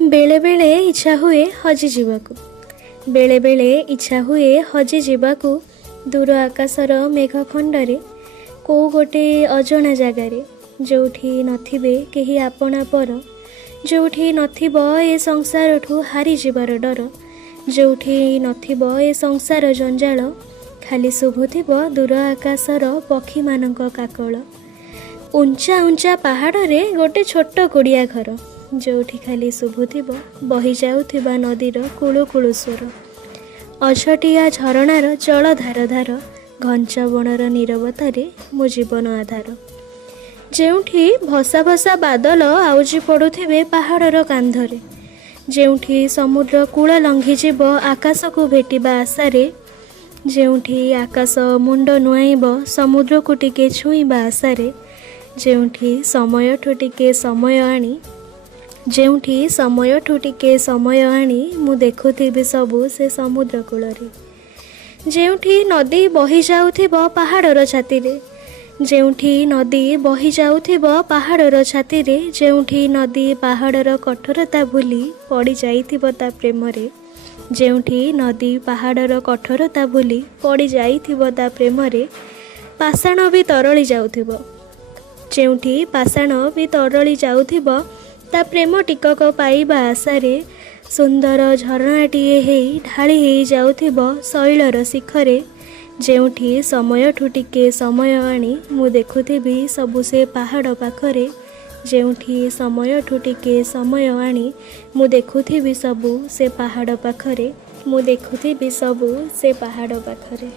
बेले बेले इच्छा हुए हजि जीवाकू, बेले बेले इच्छा हुए हजि जीवाकू दूर आकाशर मेघखंडरे को गोटे अजणा जगार जोठी नथिबे केही आपणा पर, जोठी नथिब ए संसार ठू हारी जीवार डर, जोठी नथिब ए संसार जंजाल, खाली शुभुथिब दूर आकाशर पक्षी मानक काकल। उंचा उंचा पहाड़े गोटे छोट कुड़िया घर जोठी खाली शुभुथिब बही जाउथिबा नदीर कुळु कुळु स्वर, अछटिया झरणार जल धार धार, घंच बणर नीरवतारे मो जीवन आधार। जेउठी भसा भसा बादल आउजी पड़ुथिबे पहाड़र कांधरे, जेउठी समुद्र कूल लंघी जीव आकाश को भेटिबा आशारे, जेउठी आकाश मुंड नुआइब समुद्र को टिके छुईबा आशारे, जेउठी समय ठू टिके समय आनी, जेउठी समय ठू टिके समय आनी मु देखुथिबि सबु से समुद्र कूलरे, जेउठी नदी बही जाउथिब पहाड़र छातीरे, जेउठी नदी बही जाउथिब पहाड़र छातीरे, जेउठी नदी पहाड़र कठोरता भूली पड़ी जाइथिब ता प्रेमरे, जेउठी नदी पहाड़र कठोरता भूली पड़ी जाइथिब ता प्रेमरे, पाषाण भी तरली जाउथिब, जेउठी पाषाण भी तरली जाउथिब ता प्रेम टिकक पाइबा आशारे, सुंदर झरणाटीए हेई ढाली हेई जाउथिब शैलर शिखरे, जेउठी समय ठू टिके समय आनी मु देखुथिबि सबु से पहाड़ पाखरे, जेउठी समय ठू टिके समय आनी मु देखुथिबि सबु से पहाड़ पाखरे, मु देखुथिबि सबु से पहाड़ पाखरे।